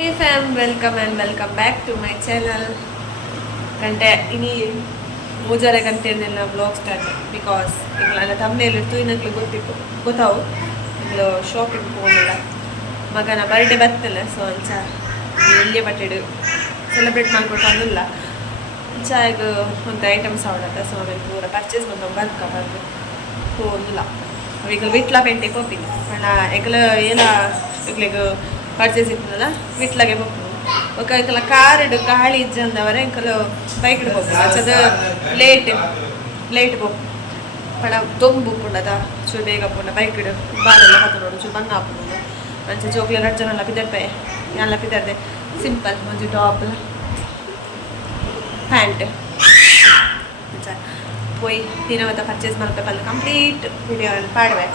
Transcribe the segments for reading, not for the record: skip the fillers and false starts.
Hey fam, welcome and welcome back to my channel. Kante ini mujare kante nella vlog start because igla thumbnail ittu inaglu gottavu iglo shopping pogilla magana birthday battala so ancha elliye battedu celebrate ಮಾಡ್ಬಿಟ್ಟು ಬಂದಿಲ್ಲ ಅಂಚ ಈಗ ಒಂದು items ಅವಳತ್ತ so ಅವೆಲ್ಲ ಪೂರ purchase ಬಂದು ಬರ್ಕ ಬಂದು ಹೋಗಿಲ್ಲ ಈಗ ವಿಟ್ಲ ಪೆಂಟೆ ಹೋಗ್ತೀನಿ ಪಣ ಎಗ್ಲ ಏನ ಎಗ್ಲಿಗೆ ಪರ್ಚೇಸ್ ಇತ್ತಲ್ಲ ವಿಟ್ಲಾಗೆ ಹೋಗ್ತೀನಿ ఒక ఇంకల కారుడు గాలి ఇచ్చేందవర ఇంకలు బైక్కి పోతుంది అచ్చದ ಲೇಟ್ ಹೋಗಿ ಪಣ ತೊಂಬು ಪುಂಡದ ಚೂ ಬೇಗ ಪುಂಡ ಬೈಕ್ಡು ಬಾಲೆಲ್ಲ ಹತ್ತು ನೋಡು ಚೂ ಬಣ್ಣ ಹಾಕೊಂಡು ಮಂచి ಜೋಕ್ಲೆ ರಡ್ಜನೆಲ್ಲ ಪಿದರ್ಪೆ ಎಲ್ಲ ಪಿದರ್ದೆ ಸಿಂಪಲ್ ಮಂచి ಟಾಪ್ ಪ್ಯಾಂಟ್ పోయి తినవత పర్చేస్ మనకు పళ్ళు కంప్లీట్ వీడియో పాడవే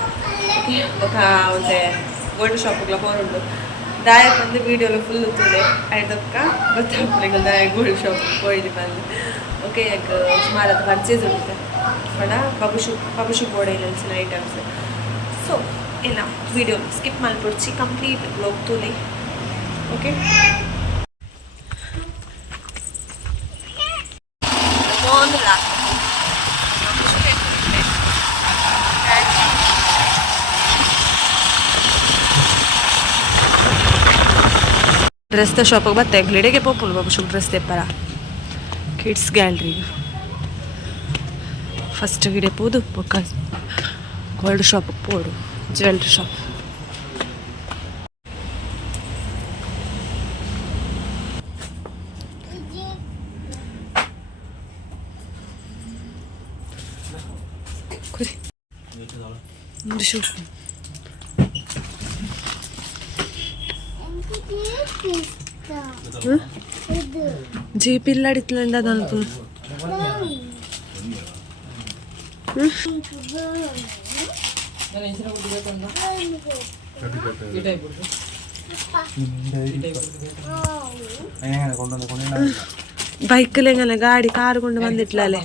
ఒక ಒಂದೇ ಗೋಲ್ಡ್ ಶಾಪ್ಗೆ ಹೋರುಂಡು ದಾಯಕ್ ಒಂದು ವೀಡಿಯೋಲು ಫುಲ್ ಉತ್ತುಂಡೆ ಐದಕ್ಕ ಗೊತ್ತಾಗ್ಲಿಲ್ಲ ದಾಯಕ್ ಗೋಲ್ಡ್ ಶಾಪ್ ಹೋಯ್ದು ಬಂದು ಓಕೆ ಯಾಕ ಸುಮಾರು ಅದು ಪರ್ಚೇಸ್ ಉಂಟು ಬಡ ಬಬುಶು ಬೋರ್ಡ್ ಇಲ್ಲಿನ ಐಟಮ್ಸ್ ಸೊ ಇಲ್ಲ ವೀಡಿಯೋ ಸ್ಕಿಪ್ ಮಾಡಿಬಿಡ್ಸಿ ಕಂಪ್ಲೀಟ್ ಬ್ಲಾಗ್ ತುಲಿ ಓಕೆ ड्रेस शॉप बत्ते ग्लिडेಗೆ ಪೋಪುಲು ಬಾಬು ಡ್ರೆಸ್ ತೆಪ್ಪರ ಕಿಡ್ಸ್ ಗ್ಯಾಲರಿ ಫಸ್ಟ್ ಗಿಡೆ ಪೋದು ಬೊಕ್ಕ ಗೋಲ್ಡ್ ಶಾಪ್ ಪೋಡು ಜ್ಯುವೆಲ್ಲರಿ ಶಾಪ್ ಕುರಿ ಶೂ ಜೀಪ್ ಇಲ್ಲಾಡಿತ್ಲಿಂದ ಅದನ್ನು ಬೈಕಲ್ಲಿ ಹೆಂಗಲ್ಲ ಗಾಡಿ ಕಾರು ಕೊಂಡು ಬಂದಿಟ್ಲಲ್ಲೇ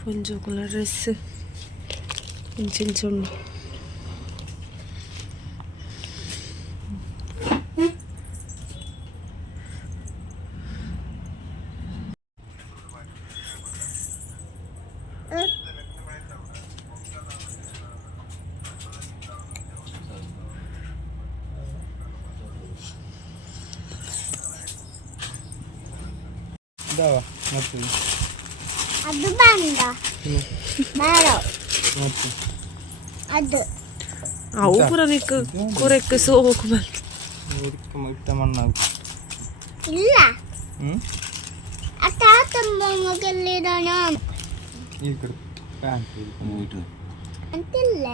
ಪುಂಜೋಕುಲ ಡ್ರೆಸ್ ಇಂಚಿಂಚುಂಡು ಅದು ಬಂದ ಅದು ಅವು ಪೂರ ನಿಕ್ಕ ಕೊರೆಕ್ಕೆ ಸೋಕು ಬಂತು ಇಲ್ಲ ಅತ್ತ ತುಂಬ ಮಗಲ್ಲಿರೋಣ ಅಂತಿಲ್ಲ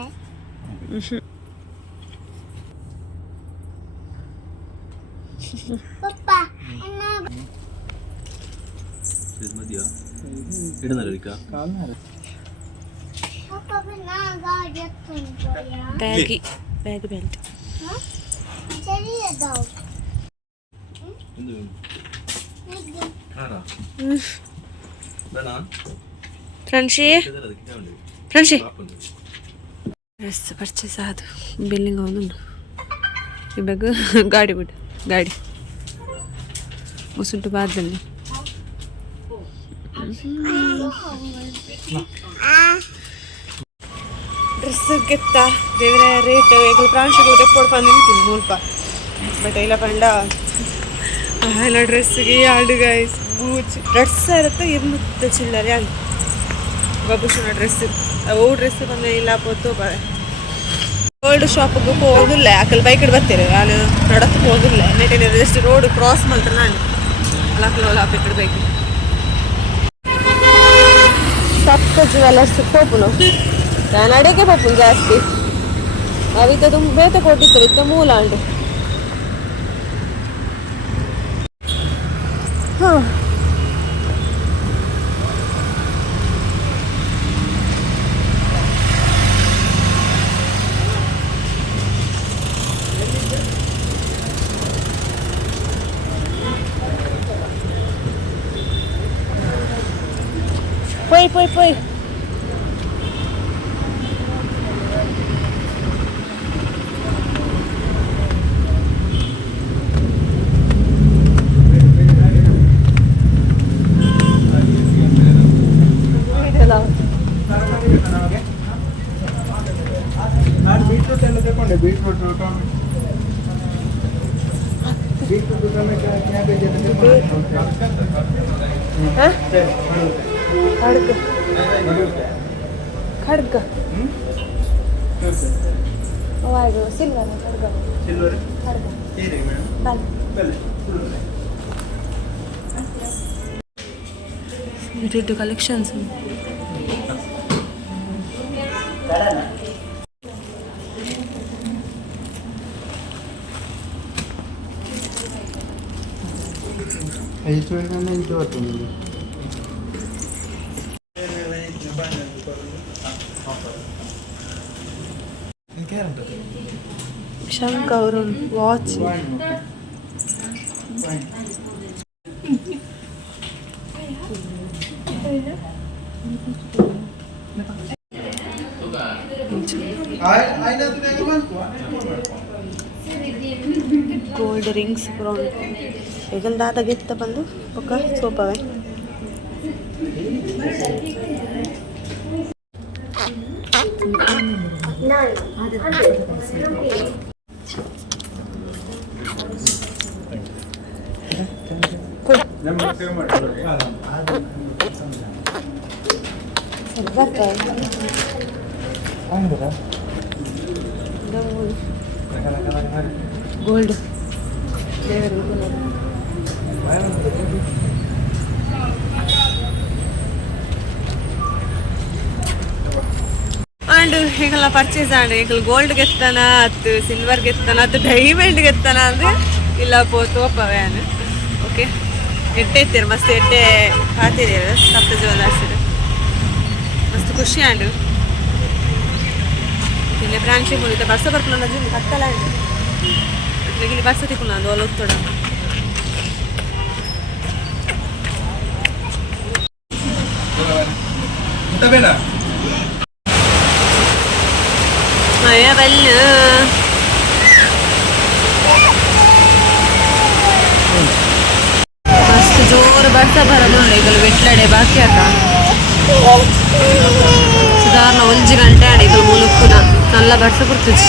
ಪಪ್ಪ ಬ್ಯಾಗಿ ಬೆಲ್ಟ್ ಫ್ರೆಂಡ್ಶಿ ಡ್ರೆಸ್ ಪರ್ಚೇಸ್ ಆದು ಬಿಲ್ಲಿಂಗ್ ಅವನು ಇವಾಗ ಗಾಡಿ ಬಿಡು ಗಾಡಿ ಮುಸುಂಟು ಬಾದಲ್ಲಿ ಡ್ರೆಸ್ ಗೆತ್ತ ದೇವರ ರೇಟ್ ಈಗ ಪ್ರಾಂಶಕ್ಕೆ ತೆಕ್ಕೊಂಡು ಬಂದಿದ್ದೀನಿ ಮುಲ್ಪ ಬಟ್ ಇಲ್ಲ ಪಂಡ ಎಲ್ಲ ಡ್ರೆಸ್ಸಿಗೆ ಎರಡು ಗೈಸ್ ಬೂಚ್ ಡ್ರೆಸ್ ಇರುತ್ತೆ 200 ಚಿಲ್ಲರೆ ಅಂತ ಬಬುಶನ ಡ್ರೆಸ್ ಅವು ಡ್ರೆಸ್ ಬಂದ ಇಲ್ಲ ಪೋತು ಗೋಲ್ಡ್ ಶಾಪ್ಗೆ ಹೋಗಿಲ್ಲ ಯಾಕಲ್ಲಿ ಬೈಕ್ ಬರ್ತೀರಿ ನಾನು ನಡತ್ತು ಹೋಗಿಲ್ಲ ನೆಟ್ಟಿನ ಜಸ್ಟ್ ರೋಡ್ ಕ್ರಾಸ್ ಮಾಡ್ತಾರೆ ನಾನು ಅಲಾಕಲ್ಲ ಹಾಕಿಟ್ಟು ಬೈಕ್ ಸಪ್ತ ಜ್ಯುವೆಲ್ಲರ್ಸ್ ಪೋಪುನು ನಾನು ಅಡಿಗೆ ಪೋಪುನು ಜಾಸ್ತಿ ಅವಿತ ತುಂಬ ಬೇತೆ ಕೊಟ್ಟಿರ್ತಾರೆ ಇತ್ತ ಮೂಲ ಅಂಟು ಹಾಂ ಪೊಯ್ ಬೀಟ್ರೂಟ್ ಎಲ್ಲ ತಗೊಂಡೆ, beetroot tomato, beetroot tomato cabbage ಎಲ್ಲ ತಗೊಂಡೆ. ಖಡ್ಗ ಸಿಲ್ವರ್ ಖಡ್ಗ ಸಿಲ್ವರ್ ಖಡ್ಗ ಹೇಳಿ ಮೇಡಮ್. ಬನ್ನಿ ಬೆಲೆ ಇಟ್ಟಿಟ್ಟು ಕಲೆಕ್ಷನ್ಸ್ ಎಷ್ಟು ಬೇಕಂದ್ರೆ ಇಂಟು ಬರ್ತದೆ. ಶಂಕ ಅವರು ವಾಚ್ ಗೋಲ್ಡ್ ರಿಂಗ್ಸ್ ಕೂಡ ಉಂಟು. ಈಗ ದಾದಾಗೆತ್ತ ಬಂದು ಪಕ್ಕ ಸೋಪವೇ ಗೋಲ್ಡ್ ಅಂಡ್ ಈಗೆಲ್ಲ ಪರ್ಚೇಸ್ ಆಂಡ್ ಈಗ ಗೋಲ್ಡ್ ಗೆತ್ತನ ಅತ್ತು ಸಿಲ್ವರ್ ಗೆತ್ತನ ಅತ್ತು ಡೈಮಂಡ್ ಗೆತ್ತನ ಅಂದ್ರೆ ಇಲ್ಲ ತೋಪವೇ ಅನ್ ಓಕೆ ಎಡ್ಡೆ ಇತ್ತೀರಿ ಮಸ್ತ್ ಎಡ್ಡೆ ಹಾತಿದ್ದೀರಿ ಸಪ್ತ ಜ್ಯುವೆಲರ್ಸ್ ಮಸ್ತ್ ಖುಷಿ ಆಂಡು ಇಲ್ಲಿ ಬ್ರಾಂಚಿ ಮುಗಿದ ಬರ್ಸ ಬರ್ಕೊಂಡು ಜೂನ್ ಕತ್ತಲ ಆಂಡು ಇಲ್ಲಿ ಬರ್ಸ ತಿಕ್ಕೊಂಡು ಅದು ಅಲ್ಲಿ ಹೋಗ್ತೋಡ ಮಯ ಬಲ್ಲ ಮಸ್ತ್ ಜೋರು ಬರ್ಸ ಬರೋದು ನೋಡಿ ಈಗ ಬಿಟ್ಲಡೆ ಬಾಕಿ ಆತ ಸುಧಾರಣ 1 ಗಂಟೆ ಆಡಿ ಈಗ ಮುಳುಕುನ ನಲ್ಲ ಬರ್ಸ ಕೊಡ್ತಿದ್ವಿ.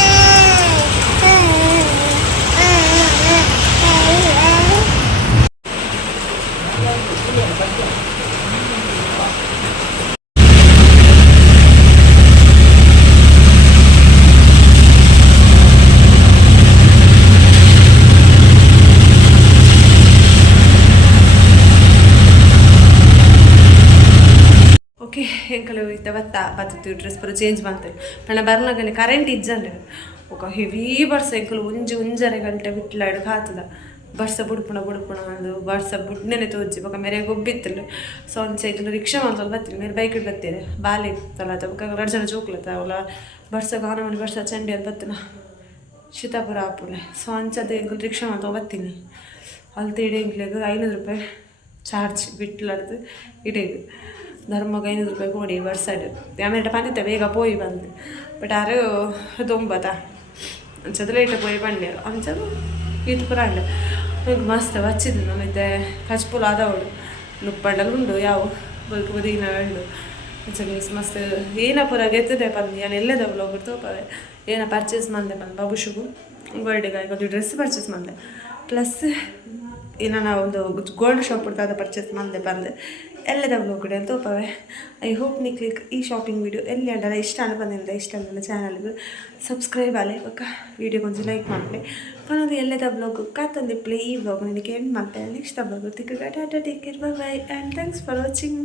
ಓಕೆ ಎಂಕಲು ಇತ್ತವತ್ತ ಪತ್ತು ಡ್ರೆಸ್ ಪೂರ ಚೇಂಜ್ ಮಾಡ್ತೇವೆ ಪಂಡ ಬರ್ನಾಗನೆ ಕರೆಂಟ್ ಇಜ್ಜಂಡೆ ఒక ಹೆವಿ ಬರ್ಸ ಎಂಕಲು ಒಂಜರೆ ಗಂಟೆ ಬಿಟ್ಲಾಡು ಕಾತದ ಬರ್ಸ ಬುಡ್ಪುಣ ಅಂದು ಬರ್ಸ ಬುಡ್ನೆನೆ ತೋಜಿ ಬೊಕ ಮೇರೆ ಗೊಬ್ಬಿತ್ತಲು ಸೊ ಅಂಚೆ ಎಂಕಲು ರಿಕ್ಷಾ ಮಾಡ್ತಲ್ಲ ಬತ್ತೀನಿ ಮೇರೆ ಬೈಕ್ ಇಟ್ಟು ಬತ್ತೀರಿ ಬಾಲಿ ಇತ್ತಲ್ಲ ಅದು ಬೊಕ 2 ಜನ ಜೋಕ್ಲತ್ತ ಅವಳ ಬರ್ಸ ಗಾನಮನಿ ಬರ್ಸ ಚಂಡಿ ಅದು ಬತ್ತಿನ ಸೀತಾಪುರ ಆಪುಲೆ ಸೊ ಅಂಚದು ಎಂಕಲು ರಿಕ್ಷಾ ಮಾಡ್ತಾ ಬತ್ತೀನಿ ಅಲ್ಲಿ ಇಡೀ ಎಂಕ್ಲೆಗ್ 500 ರೂಪಾಯಿ ಚಾರ್ಜ್ ಬಿಟ್ಲಡ್ದು ಇಡೀದು ಧರ್ಮಕ್ಕೆ 500 ರೂಪಾಯಿ ಕೊಡಿ ಬರ್ಸಡು ಆಮೇಲೆ ಬಂದಿತ್ತೆ ಬೇಗ ಪೋಯಿ ಬಂದು ಬಟ್ ಆರು ತೊಂಬತ್ತ ಅಂಚದು ಲೇಟಾಗಿ ಪೋಯಿ ಬಂಡೆ ಅಂಚದು ಇದು ಪುರ ಅಂಡೆ ಈಗ ಮಸ್ತ್ ವಚ್ಚಿದ್ದು ನಮ್ಮೈತೆ ಕಚ್ಪುಲ ಆದವಳು ನುಪ್ಪಂಡಲು ಉಂಡು ಯಾವ ಬಲ್ಕು ಬದೀನ ಉಂಡು ಅಂಚನೆ ಮಸ್ತ್ ಏನ ಪುರ ಗೆತ್ತದೆ ಬಂದು ನಾನು ಎಲ್ಲದ ಬ್ಲಾಗ್ ತೋಪವೆ ಏನ ಪರ್ಚೇಸ್ ಮಾಡಿದೆ ಬಂದು ಬಾಬುಶುಗು ಬರ್ಡೇಗೆ ಒಂದು ಡ್ರೆಸ್ ಪರ್ಚೇಸ್ ಮಾಡಿದೆ ಪ್ಲಸ್ ನಾನು ಒಂದು ಗೋಲ್ಡ್ ಶಾಪ್ ಹುಡ್ಕಾದ ಪರ್ಚೇಸ್ ಮಾಡಿದೆ ಬಂದೆ ಎಲ್ಲದ ಬ್ಲಾಗ್ ಅಂತ ತೋಪವೆ. ಐ ಹೋಪ್ ನಿಕ್ಲಿಕ್ಕೆ ಈ ಶಾಪಿಂಗ್ ವಿಡಿಯೋ ಎಲ್ಲಿ ಅಂಡಲ್ಲ ಇಷ್ಟ ಅನ್ನ ಬಂದಿಲ್ಲ ಇಷ್ಟ ಅಲ್ಲ ಚಾನಲ್ಗೆ ಸಬ್ಸ್ಕ್ರೈಬ್ ಆಲೆ ಒಕ್ಕ ವಿಡಿಯೋ ಕೊಂಚ ಲೈಕ್ ಮಾಡಲಿ ಕೊನೊಂದು ಎಲ್ಲದ ಬ್ಲಾಗ್ ಕಾತೊಂದಿಪ್ಪಲೆ ಈ ಬ್ಲಾಗ್ ನನಗೆ ಎಂಡ್ ಮಾಡ್ತೇನೆ ನೆಕ್ಸ್ಟ್ ಬ್ಲಾಗ್ ತಿಕ್ಕ tata take care bye and thanks for watching.